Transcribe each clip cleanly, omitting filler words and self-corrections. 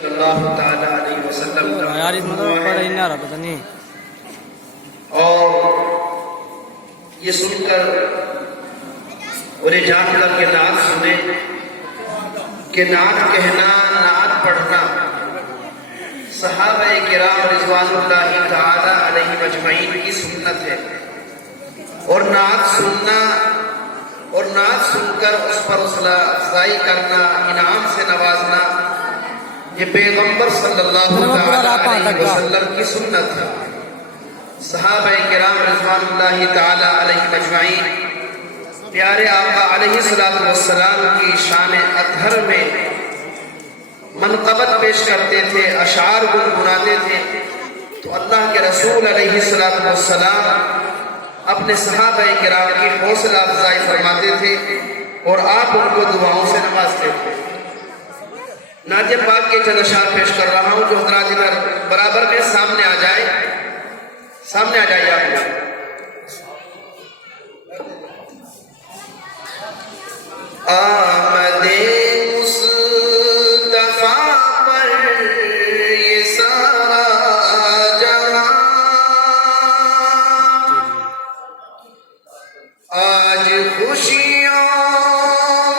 सल्लल्लाहु ताला अलैहि वसल्लम यार इस मतलब पता ही नहीं आ रहा, पता नहीं। और ये सुनकर और ये जानकर के नात सुने कि नात कहना, नात पढ़ना सहाबा किराम रिज़वानुल्लाहि ताला अलैहिम अजमईन की सुन्नत है। और नात सुनना और नात सुनकर उस पर हौसला अफजाई करना, इनाम से नवाजना, ये पैगंबर सल्लल्लाहु अलैहि वसल्लम की सुन्नत है। सहाबा किराम रिज़वानुल्लाहि ताला अलैहिम अजमईन प्यारे आका अलैहिस्सलातु वस्सलाम की शान अतहर में मनक़बत पेश करते थे, अशार गुनगुनाते थे। तो अल्लाह के रसूल अलैहिस्सलातु वस्सलाम अपने सहाबा किराम की हौसला अफजाई फरमाते थे और आप उनको दुआओं से नवाजते थे। नाते पाक के चंद अशार पेश कर रहा हूं, जो हज़रात इधर बराबर में सामने आ जाए, सामने आ जाइए आप लोग। आमदे मुस्तफा पर ये सारा जहां आज खुशियों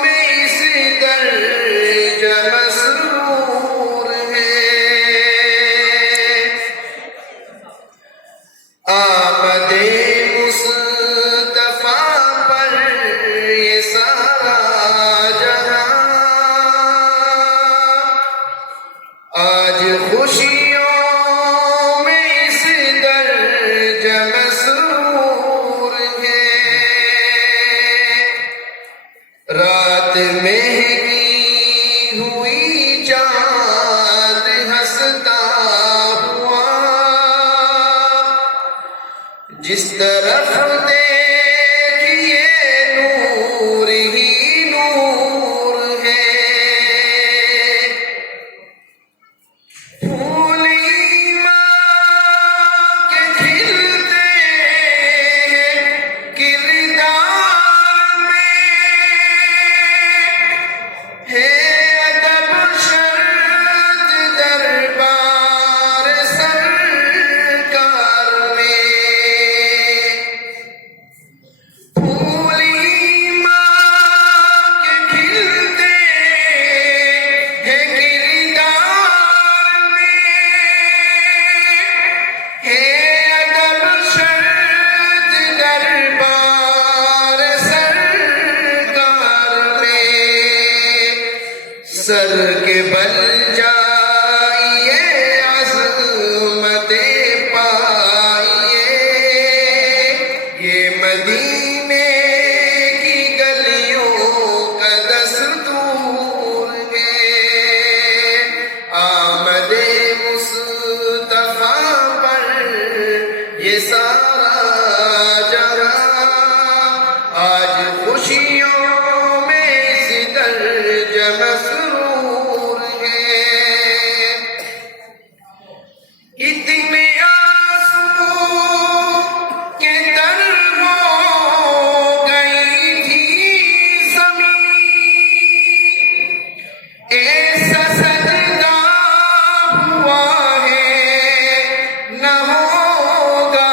में इस दर्ज मसरूर है। आमदे मुस्तफा पर ये सारा जहां आज खुशियों में इस दर्ज मसरूर है। रात महंगी हुई चांद हंसता हुआ, जिस तरफ देखिए नूर ही नूर है। फूल ईमान के खिलते हैं किरदार में, है अदब शर्त दरबार सरकार में। फूल ईमान के खिलते हैं किरदार में, है अदब शर्त दरबार सरकार में। सर के बल जाइए अज़मते पाइए, ये मदीने की गलियों का दस्तूर है। आमदे मुस्तफा पर ये सारा जहां आज खुशियों में इस दर्ज मसरूर है। इतने आंसू के तर हो गई थी ज़मीन, ऐसा सजदा हुआ है न होगा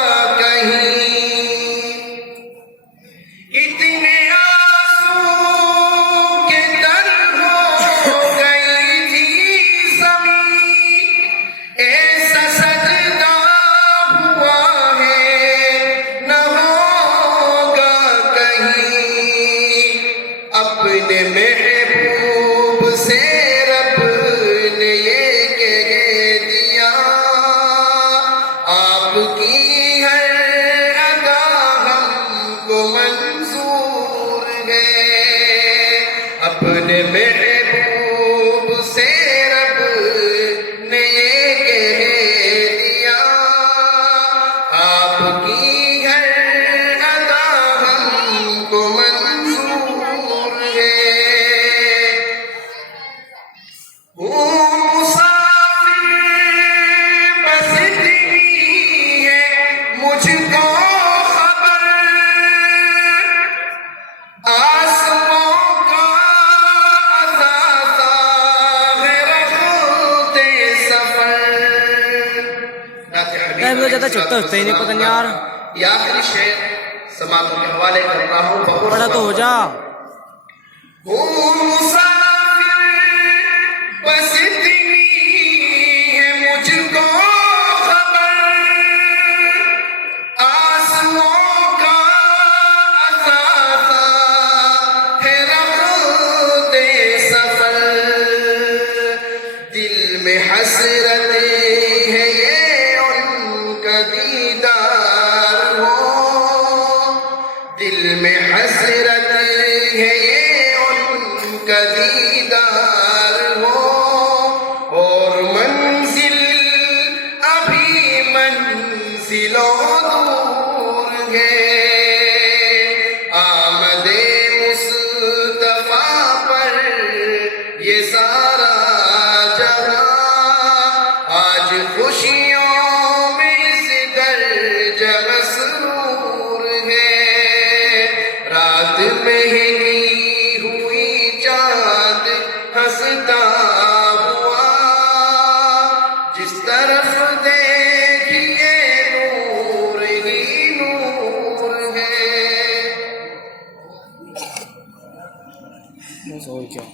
नबी यार मुझे ज्यादा छुट्टा होता ही नहीं, पता नहीं यार। ये आखिरी शेर समाप्त के हवाले कर रहा हूँ। बड़ा तो हो जा। मुसाफिर बस इतनी है मुझको खबर, आसमां का असासा है रफ्ते सफर, दिल में हसरत है ये उनका दीदार हो, दिल में हसरत है ये उनका दीदार हो, और मंजिल अभी मंजिलों दूर है, आमदे मुस्तफा पर ये सारा जहां आज खुशियों में इस दर्ज मसरूर है, रात में ही हुई चांद हंसता हुआ, जिस तरफ देखिए नूर ही नूर है। बस और क्या।